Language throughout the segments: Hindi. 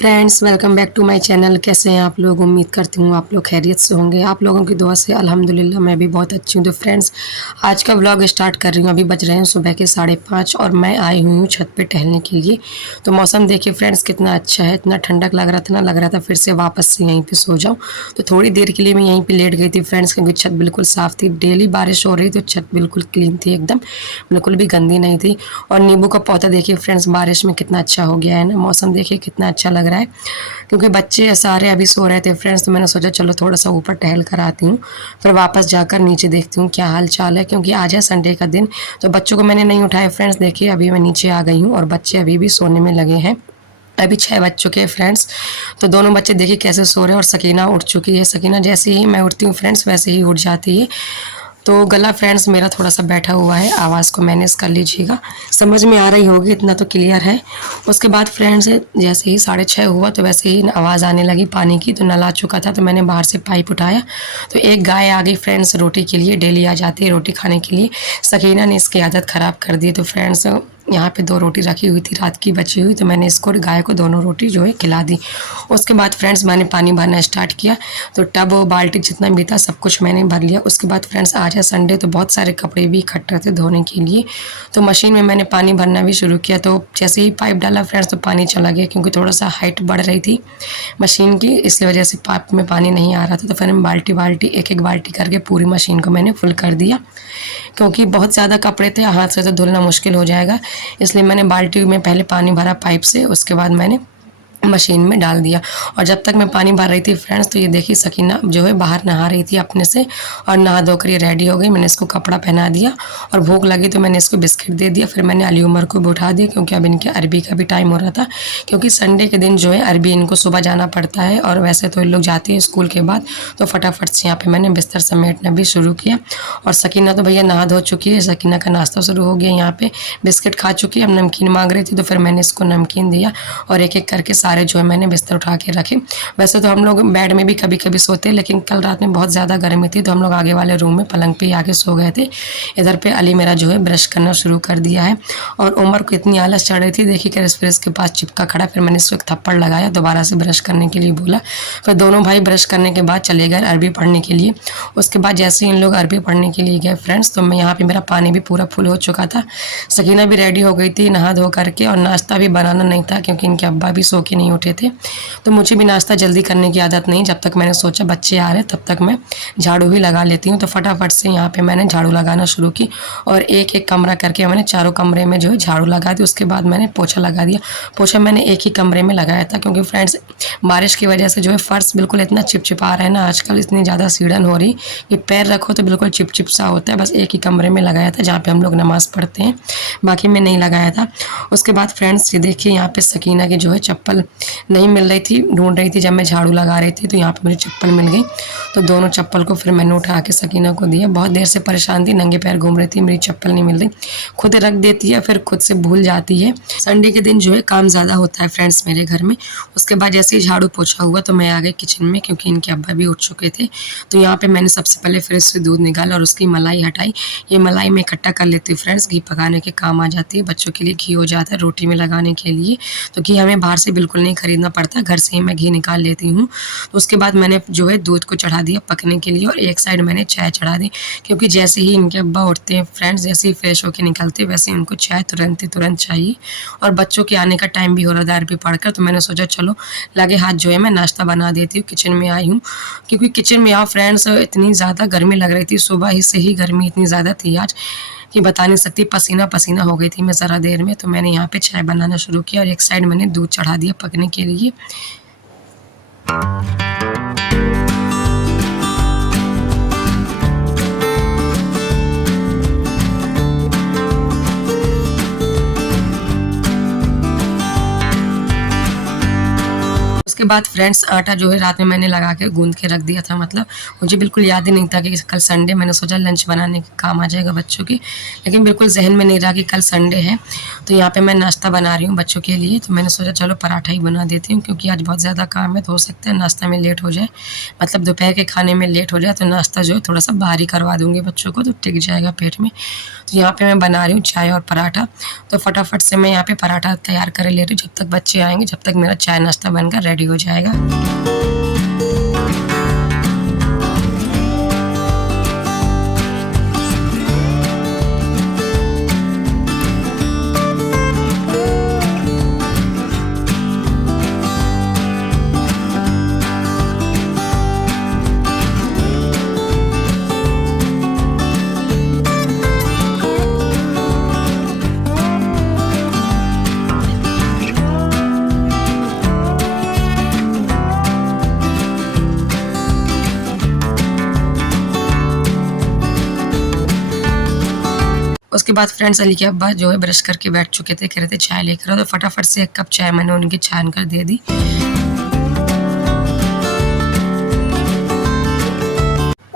Friends, welcome back to my channel. कैसे हैं आप लोग? उम्मीद करती हूँ आप लोग खैरियत से होंगे। आप लोगों की दुआ से अल्हम्दुलिल्लाह मैं भी बहुत अच्छी हूँ। तो फ्रेंड्स, आज का व्लॉग स्टार्ट कर रही हूँ। अभी बज रहे हैं सुबह के 5:30 और मैं आई हुई हूँ छत पे टहलने के लिए। तो मौसम देखिए फ्रेंड्स कितना अच्छा है, इतना ठंडक लग रहा था फिर से वापस से यहीं पर सो जाऊँ। तो थोड़ी देर के लिए मैं यहीं पर लेट गई थी फ्रेंड्स, क्योंकि छत बिल्कुल साफ़ थी। डेली बारिश हो रही तो छत बिल्कुल क्लीन थी एकदम, बिल्कुल भी गंदी नहीं थी। और नींबू का पौधा देखिए फ्रेंड्स बारिश में कितना अच्छा हो गया है ना। मौसम देखिए कितना अच्छा लग रहा है, क्योंकि बच्चे सारे अभी सो रहे थे फ्रेंड्स। तो मैंने सोचा चलो थोड़ा सा ऊपर टहल कर आती हूँ, फिर वापस जाकर नीचे देखती हूँ क्या हाल चाल है, क्योंकि आज है संडे का दिन। तो बच्चों को मैंने नहीं उठाया फ्रेंड्स। देखिए अभी मैं नीचे आ गई हूँ और बच्चे अभी भी सोने में लगे हैं। अभी 6 बज चुके हैं फ्रेंड्स। तो दोनों बच्चे देखिए कैसे सो रहे हैं और सकीना उठ चुकी है। सकीना जैसे ही मैं उठती हूँ फ्रेंड्स वैसे ही उठ जाती है। तो गला फ्रेंड्स मेरा थोड़ा-सा बैठा हुआ है, आवाज़ को मैनेज कर लीजिएगा। समझ में आ रही होगी, इतना तो क्लियर है। उसके बाद फ्रेंड्स जैसे ही 6:30 हुआ तो वैसे ही आवाज़ आने लगी पानी की। तो नल आ चुका था तो मैंने बाहर से पाइप उठाया। तो एक गाय आ गई फ्रेंड्स रोटी के लिए, डेली आ जाती है रोटी खाने के लिए। सकीना ने इसकी आदत ख़राब कर दी। तो फ्रेंड्स यहाँ पे 2 रोटी रखी हुई थी रात की बची हुई, तो मैंने इसको गाय को दोनों रोटी जो है खिला दी। उसके बाद फ्रेंड्स मैंने पानी भरना स्टार्ट किया। तो टब बाल्टी जितना भी था सब कुछ मैंने भर लिया। उसके बाद फ्रेंड्स आज है संडे तो बहुत सारे कपड़े भी इकट्ठे थे धोने के लिए। तो मशीन में मैंने पानी भरना भी शुरू किया। तो जैसे ही पाइप डाला फ्रेंड्स तो पानी चला गया, क्योंकि थोड़ा सा हाइट बढ़ रही थी मशीन की, इसलिए वजह से पाइप में पानी नहीं आ रहा था। तो फिर मैं बाल्टी एक बाल्टी करके पूरी मशीन को मैंने फुल कर दिया, क्योंकि बहुत ज़्यादा कपड़े थे, हाथ से तो धुलना मुश्किल हो जाएगा। इसलिए मैंने बाल्टी में पहले पानी भरा पाइप से, उसके बाद मैंने मशीन में डाल दिया। और जब तक मैं पानी भर रही थी फ्रेंड्स तो ये देखिए सकीना जो है बाहर नहा रही थी अपने से, और नहा धोकर ये रेडी हो गई। मैंने इसको कपड़ा पहना दिया और भूख लगी तो मैंने इसको बिस्किट दे दिया। फिर मैंने अली उमर को भी उठा दिया, क्योंकि अब इनके अरबी का भी टाइम हो रहा था, क्योंकि संडे के दिन जो है अरबी इनको सुबह जाना पड़ता है और वैसे तो इन लोग जाते हैं स्कूल के बाद। तो फटाफट से यहाँ पर मैंने बिस्तर समेटना भी शुरू किया। और सकीना तो भैया नहा धो चुकी है, सकीना का नाश्ता शुरू हो गया। यहाँ पे बिस्किट खा चुकी है, अब नमकीन मांग रही थी तो फिर मैंने इसको नमकीन दिया और एक एक करके सारे जो है मैंने बिस्तर उठा के रखे। वैसे तो हम लोग बेड में भी कभी कभी सोते हैं, लेकिन कल रात में बहुत ज़्यादा गर्मी थी तो हम लोग आगे वाले रूम में पलंग पे ही आके सो गए थे। इधर पे अली मेरा जो है ब्रश करना शुरू कर दिया है, और उमर को इतनी आलस चढ़ रही थी, देखिए कैसे फिर इसके पास चिपका खड़ा। फिर मैंने इसको एक थप्पड़ लगाया, दोबारा से ब्रश करने के लिए बोला। फिर दोनों भाई ब्रश करने के बाद चले गए अरबी पढ़ने के लिए। उसके बाद जैसे ही इन लोग अरबी पढ़ने के लिए गए फ्रेंड्स तो मैं यहाँ पे मेरा पानी भी पूरा फुल हो चुका था। सकीना भी रेडी हो गई थी नहा धो करके, और नाश्ता भी बनाना नहीं था क्योंकि इनके अब्बा भी सो के नहीं उठे थे। तो मुझे भी नाश्ता जल्दी करने की आदत नहीं, जब तक मैंने सोचा बच्चे आ रहे तब तक मैं झाड़ू ही लगा लेती हूँ। तो फटाफट से यहाँ पे मैंने झाड़ू लगाना शुरू की, और एक एक कमरा करके मैंने चारों कमरे में जो है झाड़ू लगा दी। उसके बाद मैंने पोछा लगा दिया। पोछा मैंने एक ही कमरे में लगाया था, क्योंकि फ्रेंड्स बारिश की वजह से जो है फर्श बिल्कुल इतना चिपचिपा रहा है ना, आजकल इतनी ज़्यादा सीढ़न हो रही कि पैर रखो तो बिल्कुल चिपचिप सा होता है। बस एक ही कमरे में लगाया था जहाँ पे हम लोग नमाज़ पढ़ते हैं, बाकी में नहीं लगाया था। उसके बाद फ्रेंड्स ये देखिए यहाँ पे सकीना की जो है चप्पल नहीं मिल रही थी, ढूंढ रही थी। जब मैं झाड़ू लगा रही थी तो यहाँ पे मुझे चप्पल मिल गई, तो दोनों चप्पल को फिर मैंने उठा के सकीना को दिया। बहुत देर से परेशान थी, नंगे पैर घूम रही थी, मेरी चप्पल नहीं मिल रही, खुद रख देती है फिर खुद से भूल जाती है। संडे के दिन जो है काम ज़्यादा होता है फ्रेंड्स मेरे घर में। उसके बाद जैसे ही झाड़ू पोछा हुआ तो मैं आ गई किचन में, क्योंकि इनके अब्बा भी उठ चुके थे। तो यहाँ पे मैंने सबसे पहले फ्रिज से दूध निकाला और उसकी मलाई हटाई। ये मलाई मैं इकट्ठा कर लेती हूँ फ्रेंड्स, घी पकाने के काम आ जाती है। बच्चों के लिए घी हो जाता है रोटी में लगाने के लिए, तो घी हमें बाहर से बिल्कुल नहीं खरीदना पड़ता, घर से ही मैं घी निकाल लेती हूँ। तो उसके बाद मैंने जो है दूध को चढ़ा दिया पकने के लिए, और एक साइड मैंने चाय चढ़ा दी, क्योंकि जैसे ही इनके अब्बा उठते हैं फ्रेंड्स, जैसे ही फ्रेश होकर निकलते वैसे ही उनको चाय तुरंत चाहिए। और बच्चों के आने का टाइम भी हो रहा था अरबी पढ़कर, तो मैंने सोचा चलो लगे हाथ जो है मैं नाश्ता बना देती हूँ। किचन में आई हूँ, क्योंकि किचन में आओ फ्रेंड्स इतनी ज़्यादा गर्मी लग रही थी, सुबह ही से ही गर्मी इतनी ज़्यादा थी आज कि बता नहीं सकती, पसीना पसीना हो गई थी मैं ज़रा देर में। तो मैंने यहाँ पे चाय बनाना शुरू किया और एक साइड मैंने दूध चढ़ा दिया पकने के लिए। उसके बाद फ्रेंड्स आटा जो है रात में मैंने लगा के गूँध के रख दिया था, मतलब मुझे बिल्कुल याद ही नहीं था कि कल संडे, मैंने सोचा लंच बनाने के काम आ जाएगा बच्चों की, लेकिन बिल्कुल ज़हन में नहीं रहा कि कल संडे है। तो यहाँ पे मैं नाश्ता बना रही हूँ बच्चों के लिए, तो मैंने सोचा चलो पराठा ही बना देती हूँ, क्योंकि आज बहुत ज़्यादा काम है, तो हो सकता है नाश्ता में लेट हो जाए, मतलब दोपहर के खाने में लेट हो जाए, तो नाश्ता जो है थोड़ा सा भारी करवा दूँगी बच्चों को, तो टिक जाएगा पेट में। तो यहाँ पे मैं बना रही हूँ चाय और पराठा, तो फटाफट से मैं यहाँ पे पराठा तैयार कर ले रही हूँ, जब तक बच्चे आएँगे, जब तक मेरा चाय नाश्ता बनकर रेडी हो जाएगा। उसके बाद फ्रेंड्स अली के अब्बा जो है ब्रश करके बैठ चुके थे, कह रहे थे चाय लेकर आओ, तो फटाफट से 1 कप चाय मैंने उनकी छान कर दे दी।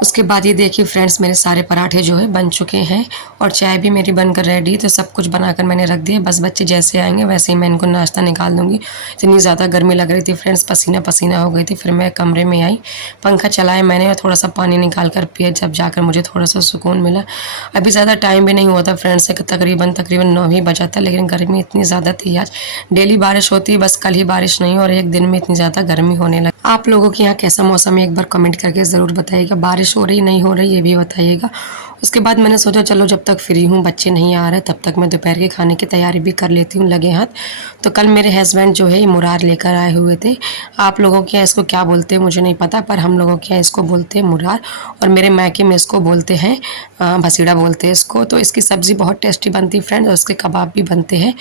उसके बाद ये देखिए फ्रेंड्स, मेरे सारे पराठे जो है बन चुके हैं और चाय भी मेरी बनकर रेडी है, तो सब कुछ बनाकर मैंने रख दिया। बस बच्चे जैसे आएंगे वैसे ही मैं इनको नाश्ता निकाल दूंगी। इतनी ज़्यादा गर्मी लग रही थी फ्रेंड्स, पसीना पसीना हो गई थी। फिर मैं कमरे में आई, पंखा चलाया मैंने और थोड़ा सा पानी निकाल कर पिया, जब जाकर मुझे थोड़ा सा सुकून मिला। अभी ज़्यादा टाइम भी नहीं हुआ था फ्रेंड्स, तकरीबन 9 ही बजा था, लेकिन गर्मी इतनी ज़्यादा थी। आज डेली बारिश होती है, बस कल ही बारिश नहीं, और एक दिन में इतनी ज़्यादा गर्मी होने लगी। आप लोगों के यहाँ कैसा मौसम है एक बार कमेंट करके ज़रूर बताइएगा। बारिश हो रही नहीं हो रही ये भी बताइएगा। उसके बाद मैंने सोचा चलो जब तक फ्री हूँ, बच्चे नहीं आ रहे, तब तक मैं दोपहर के खाने की तैयारी भी कर लेती हूँ लगे हाथ। तो कल मेरे हस्बैंड जो है मुरार लेकर आए हुए थे। आप लोगों के यहाँ इसको क्या बोलते हैं मुझे नहीं पता, पर हम लोगों के यहाँ इसको बोलते हैं मुरार, और मेरे मायके में इसको बोलते हैं भसीड़ा बोलते हैं इसको। तो इसकी सब्ज़ी बहुत टेस्टी बनती है फ्रेंड्स, और उसके कबाब भी बनते हैं।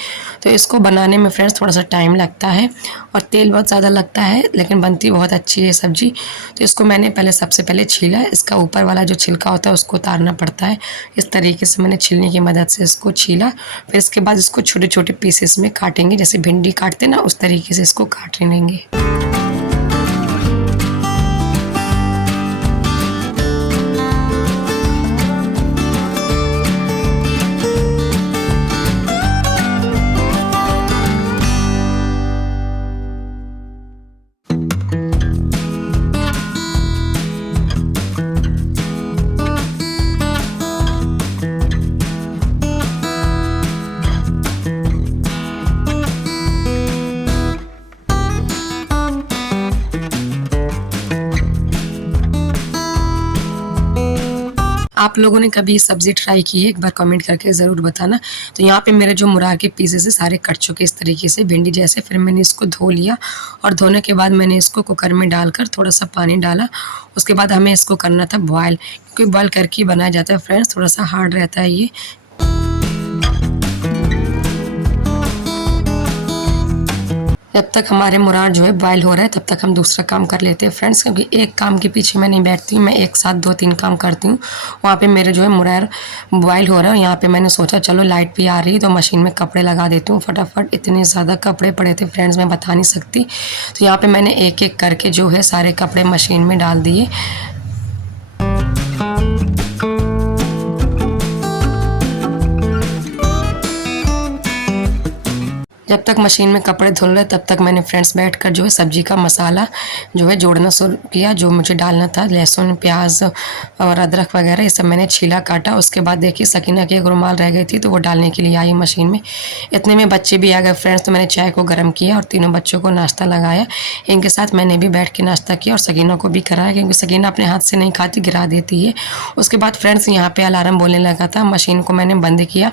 तो इसको बनाने में फ्रेंड्स थोड़ा सा टाइम लगता है और तेल बहुत ज़्यादा लगता है, लेकिन बनती बहुत अच्छी है सब्ज़ी। तो इसको मैंने सबसे पहले छीला, इसका ऊपर वाला जो छिलका होता है उसको उतारना पड़ता है। इस तरीके से मैंने छीलने की मदद से इसको छीला। फिर इसके बाद इसको छोटे छोटे पीसेस में काटेंगे, जैसे भिंडी काटते ना उस तरीके से इसको काट लेंगे। आप लोगों ने कभी सब्ज़ी ट्राई की है एक बार कमेंट करके ज़रूर बताना। तो यहाँ पे मेरे जो मुरार के पीसेस है सारे कट चुके इस तरीके से भिंडी जैसे। फिर मैंने इसको धो लिया और धोने के बाद मैंने इसको कुकर में डालकर थोड़ा सा पानी डाला। उसके बाद हमें इसको करना था बॉयल, क्योंकि बॉयल करके ही बनाया जाता है फ्रेंड्स, थोड़ा सा हार्ड रहता है ये। जब तक हमारे मुरार जो है बॉयल हो रहा है तब तक हम दूसरा काम कर लेते हैं फ्रेंड्स, क्योंकि एक काम के पीछे मैं नहीं बैठती हूँ, मैं एक साथ 2-3 काम करती हूँ। वहाँ पे मेरे जो है मुरार बॉयल हो रहा है, यहाँ पे मैंने सोचा चलो लाइट भी आ रही है तो मशीन में कपड़े लगा देती हूँ फटाफट। इतने ज़्यादा कपड़े पड़े थे फ्रेंड्स, मैं बता नहीं सकती। तो यहाँ पर मैंने एक एक करके जो है सारे कपड़े मशीन में डाल दिए। जब तक मशीन में कपड़े धुल रहे तब तक मैंने फ्रेंड्स बैठकर जो है सब्ज़ी का मसाला जो है जोड़ना शुरू किया, जो मुझे डालना था। लहसुन, प्याज और अदरक वगैरह ये सब मैंने छीला काटा। उसके बाद देखिए सकीना की एक रुमाल रह गई थी तो वो डालने के लिए आई मशीन में। इतने में बच्चे भी आ गए फ्रेंड्स, तो मैंने चाय को गर्म किया और तीनों बच्चों को नाश्ता लगाया। इनके साथ मैंने भी बैठ के नाश्ता किया और सकीना को भी कराया, क्योंकि सकीना अपने हाथ से नहीं खाती, गिरा देती है। उसके बाद फ्रेंड्स यहाँ पर अलार्म बोलने लगा था, मशीन को मैंने बंद किया।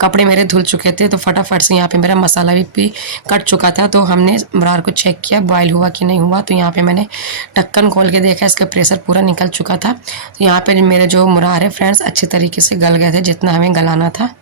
कपड़े मेरे धुल चुके थे तो फटाफट से यहाँ पर मेरा मसाला भी कट चुका था। तो हमने मुरार को चेक किया बॉयल हुआ कि नहीं हुआ। तो यहाँ पे मैंने ढक्कन खोल के देखा, इसका प्रेशर पूरा निकल चुका था। तो यहाँ पे मेरे जो मुरार है फ्रेंड्स अच्छे तरीके से गल गए थे, जितना हमें गलाना था।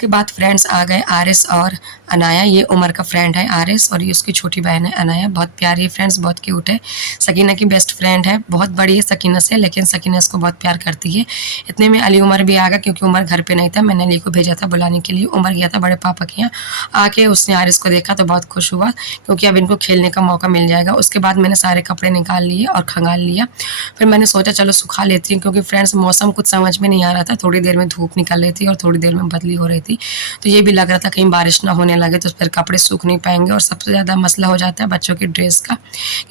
उसके बाद फ्रेंड्स आ गए आरिस और अनाया। ये उमर का फ्रेंड है आरिस और ये उसकी छोटी बहन है अनाया। बहुत प्यारी है फ्रेंड्स, बहुत क्यूट है। सकीना की बेस्ट फ्रेंड है, बहुत बड़ी है सकीना से, लेकिन सकीना इसको बहुत प्यार करती है। इतने में अली उमर भी आ गया क्योंकि उमर घर पे नहीं था। मैंने अली को भेजा था बुलाने के लिए। उमर गया था बड़े पापा के यहाँ। आके उसने आरिस को देखा तो बहुत खुश हुआ क्योंकि अब इनको खेलने का मौका मिल जाएगा। उसके बाद मैंने सारे कपड़े निकाल लिए और खंगाल लिया। फिर मैंने सोचा चलो सुखा लेती हूँ क्योंकि फ्रेंड्स मौसम कुछ समझ में नहीं आ रहा था। थोड़ी देर में धूप निकल रही थी और थोड़ी देर में बदली हो रही थी, तो ये भी लग रहा था कहीं बारिश ना होने लगे तो फिर कपड़े सूख नहीं पाएंगे। और सबसे ज़्यादा मसला हो जाता है बच्चों की ड्रेस का,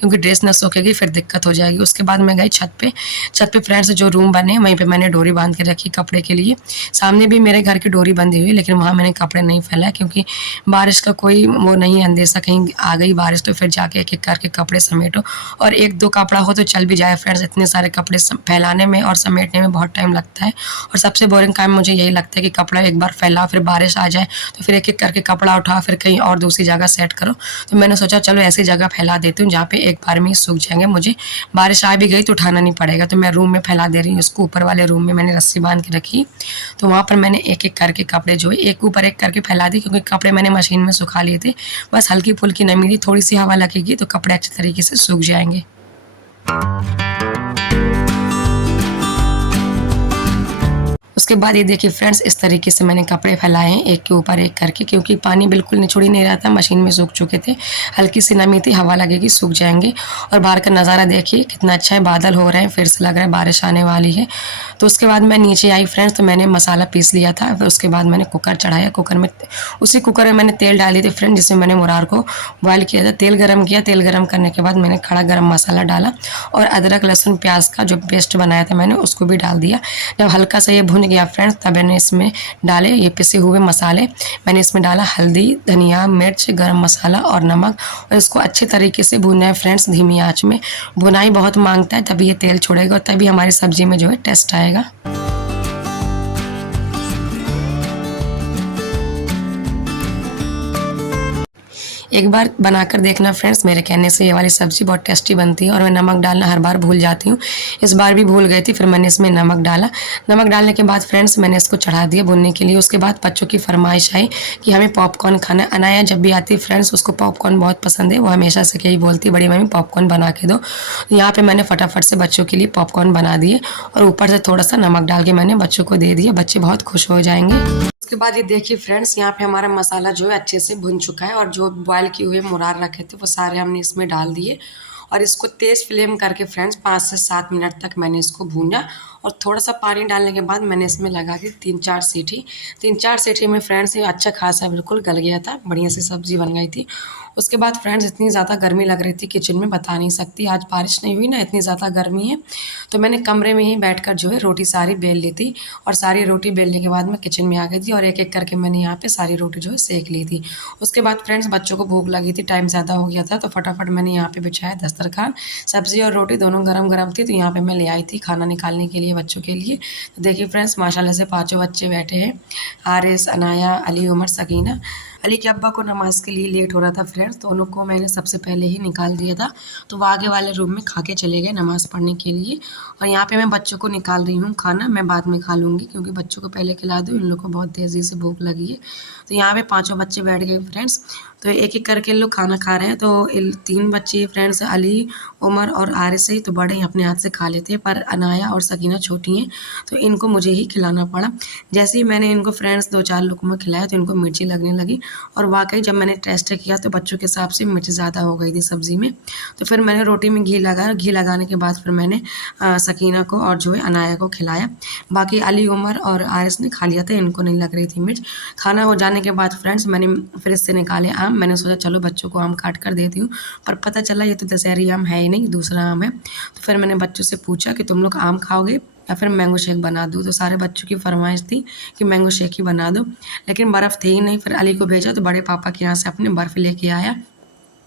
क्योंकि ड्रेस ना सूखेगी फिर दिक्कत हो जाएगी। उसके बाद मैं गई छत पे। छत पे फ्रेंड्स जो रूम बने वहीं पे मैंने डोरी बांध के रखी कपड़े के लिए। सामने भी मेरे घर की डोरी बंधी हुई, लेकिन वहाँ मैंने कपड़े नहीं फैलाए क्योंकि बारिश का कोई वो नहीं, अंदेशा कहीं आ गई बारिश तो फिर जाके एक एक करके कपड़े समेटो। और एक दो कपड़ा हो तो चल भी जाए फ्रेंड्स, इतने सारे कपड़े फैलाने में और समेटने में बहुत टाइम लगता है। और सबसे बोरिंग काम मुझे यही लगता है कि कपड़ा एक बार फैलाओ फिर बारिश आ जाए तो फिर एक एक करके कपड़ा उठाओ फिर कहीं और दूसरी जगह सेट करो। तो मैंने सोचा चलो ऐसी जगह फैला देती हूँ जहाँ पे एक बार में ही सूख जाएंगे, मुझे बारिश आ भी गई तो उठाना नहीं पड़ेगा। तो मैं रूम में फैला दे रही हूँ इसको। ऊपर वाले रूम में मैंने रस्सी बांध के रखी, तो वहाँ पर मैंने एक एक करके कपड़े जो है एक ऊपर एक करके फैला दी क्योंकि कपड़े मैंने मशीन में सुखा लिए थे। बस हल्की फुल्की नमी थी, थोड़ी सी हवा लगेगी तो कपड़े अच्छे तरीके से सूख जाएंगे। उसके बाद ये देखिए फ्रेंड्स इस तरीके से मैंने कपड़े फैलाए हैं एक के ऊपर एक करके, क्योंकि पानी बिल्कुल निचुड़ ही नहीं रहा था, मशीन में सूख चुके थे। हल्की सी नमी थी, हवा लगेगी सूख जाएंगे। और बाहर का नज़ारा देखिए कितना अच्छा है, बादल हो रहे हैं, फिर से लग रहा है बारिश आने वाली है। तो उसके बाद मैं नीचे आई फ्रेंड्स, तो मैंने मसाला पीस लिया था। फिर उसके बाद मैंने कुकर चढ़ाया। कुकर में उसी कुकर में मैंने तेल डाल दिए थे फ्रेंड जिसमें मैंने मुरार को बॉयल किया था। तेल गरम किया, तेल गरम करने के बाद मैंने खड़ा गरम मसाला डाला और अदरक लहसुन प्याज का जो पेस्ट बनाया था मैंने उसको भी डाल दिया। जब हल्का सा ये भुन गया फ्रेंड्स तब मैंने इसमें डाले ये पिसे हुए मसाले। मैंने इसमें डाला हल्दी, धनिया, मिर्च, गरम मसाला और नमक और इसको अच्छे तरीके से भुनना है फ्रेंड्स धीमी आंच में। भुनाई बहुत मांगता है, तभी ये तेल छोड़ेगा और तभी हमारी सब्जी में जो है टेस्ट आएगा। एक बार बनाकर देखना फ्रेंड्स, मेरे कहने से ये वाली सब्ज़ी बहुत टेस्टी बनती है और मैं नमक डालना हर बार भूल जाती हूँ। इस बार भी भूल गई थी, फिर मैंने इसमें नमक डाला। नमक डालने के बाद फ्रेंड्स मैंने इसको चढ़ा दिया भुनने के लिए। उसके बाद बच्चों की फरमाइश आई कि हमें पॉपकॉर्न खाना है। अनाया जब भी आती है फ्रेंड्स उसको पॉपकॉर्न बहुत पसंद है, वो हमेशा से यही बोलती है बड़ी मम्मी पॉपकॉर्न बना के दो। यहाँ पर मैंने फटाफट से बच्चों के लिए पॉपकॉर्न बना दिए और ऊपर से थोड़ा सा नमक डाल के मैंने बच्चों को दे दिया। बच्चे बहुत खुश हो जाएंगे। उसके बाद ये देखिए फ्रेंड्स यहाँ पे हमारा मसाला जो है अच्छे से भुन चुका है और जो बॉयल किए हुए मुरार रखे थे वो सारे हमने इसमें डाल दिए और इसको तेज़ फ्लेम करके फ्रेंड्स 5 से 7 मिनट तक मैंने इसको भूना। और थोड़ा सा पानी डालने के बाद मैंने इसमें लगा दी 3-4 सीटी। 3-4 सीटी में फ्रेंड्स ये अच्छा खासा बिल्कुल गल गया था, बढ़िया सी सब्ज़ी बन गई थी। उसके बाद फ्रेंड्स इतनी ज़्यादा गर्मी लग रही थी किचन में बता नहीं सकती। आज बारिश नहीं हुई ना, इतनी ज़्यादा गर्मी है, तो मैंने कमरे में ही बैठकर जो है रोटी सारी बेल ली थी। और सारी रोटी बेलने के बाद मैं किचन में आ गई थी और एक एक करके मैंने यहाँ पे सारी रोटी जो है सेक ली थी। उसके बाद फ्रेंड्स बच्चों को भूख लगी थी, टाइम ज़्यादा हो गया था, तो फटाफट मैंने यहाँ पे बिछाया दस्तरखान। सब्ज़ी और रोटी दोनों गरम गरम थी, तो यहाँ पे मैं ले आई थी खाना निकालने के लिए बच्चों के लिए। तो देखिए फ्रेंड्स माशाल्लाह से पाँचों बच्चे बैठे हैं, आरिस, अनाया, अली, उमर, सकीना। अली के अब्बा को नमाज़ के लिए लेट हो रहा था फ्रेंड्स, तो उन को मैंने सबसे पहले ही निकाल दिया था, तो वो आगे वाले रूम में खा के चले गए नमाज़ पढ़ने के लिए। और यहाँ पे मैं बच्चों को निकाल रही हूँ खाना, मैं बाद में खा लूँगी क्योंकि बच्चों को पहले खिला दूँ, इन लोग को बहुत तेज़ी से भूख लगी है। तो यहाँ पे पाँचों बच्चे बैठ गए फ्रेंड्स, तो एक एक करके लोग खाना खा रहे हैं। तो 3 बच्चे फ्रेंड्स अली, उमर और आरिस ही तो बड़े ही अपने हाथ से खा लेते हैं, पर अनाया और सकीना छोटी हैं तो इनको मुझे ही खिलाना पड़ा। जैसे ही मैंने इनको फ्रेंड्स 2-4 लुकमा खिलाया तो इनको मिर्ची लगने लगी और वाकई जब मैंने टेस्ट किया तो बच्चों के हिसाब से मिर्च ज़्यादा हो गई थी सब्ज़ी में। तो फिर मैंने रोटी में घी लगाया, घी लगाने के बाद फिर मैंने सकीना को और जो है अनाया को खिलाया। बाकी अली, उमर और आरिस ने खा लिया था, इनको नहीं लग रही थी मिर्च। खाना हो जाने के बाद फ्रेंड्स मैंने फ्रिज से निकाले आम। मैंने सोचा चलो बच्चों को आम काट कर देती हूँ, पर पता चला ये तो दशहरी आम है ही नहीं, दूसरा आम है। तो फिर मैंने बच्चों से पूछा कि तुम लोग आम खाओगे या फिर मैंगो शेक बना दूँ, तो सारे बच्चों की फरमाइश थी कि मैंगो शेक ही बना दो, लेकिन बर्फ़ थी ही नहीं। फिर अली को भेजा तो बड़े पापा के यहाँ से अपने बर्फ़ लेके आया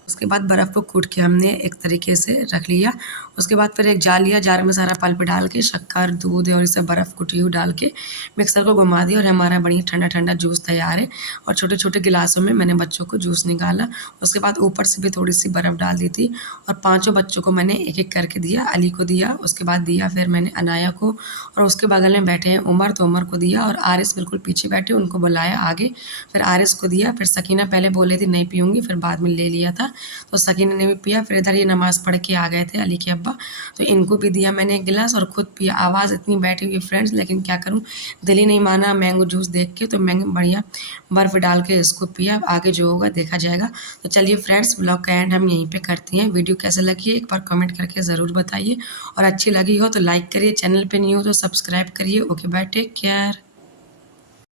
उसके बाद बर्फ़ को कूट के हमने एक तरीके से रख लिया। उसके बाद फिर एक जार लिया, जार में सारा पल्प डाल के शक्कर, दूध और इसे बर्फ़ कुटी हुई डाल के मिक्सर को घुमा दिया और हमारा बढ़िया ठंडा-ठंडा जूस तैयार है। और छोटे-छोटे गिलासों में मैंने बच्चों को जूस निकाला। उसके बाद ऊपर से भी थोड़ी-सी बर्फ़ डाल दी थी और पाँचों बच्चों को मैंने एक-एक करके दिया। अली को दिया, उसके बाद दिया फिर मैंने अनाया को, और उसके बगल में बैठे हैं उमर, तो उमर को दिया, और आरिस बिल्कुल पीछे बैठे, उनको बुलाया आगे, फिर आरिस को दिया। फिर सकीना पहले बोली थी नहीं पीऊँगी, फिर बाद में ले लिया था, तो सकीना ने भी पिया। फिर इधर ये नमाज़ पढ़ के आ गए थे अली के अब्बा, तो इनको भी दिया मैंने एक गिलास और खुद पिया। आवाज़ इतनी बैठी हुई है फ्रेंड्स, लेकिन क्या करूँ, दिल ही नहीं माना मैंगो जूस देख के, तो मैंगो बढ़िया बर्फ़ डाल के इसको पिया। आगे जो होगा देखा जाएगा। तो चलिए फ्रेंड्स, व्लॉग का एंड हम यहीं पे करते हैं। वीडियो कैसा लगी है एक बार कमेंट करके ज़रूर बताइए, और अच्छी लगी हो तो लाइक करिए, चैनल पे न्यू हो तो सब्सक्राइब करिए। Okay bye, take care.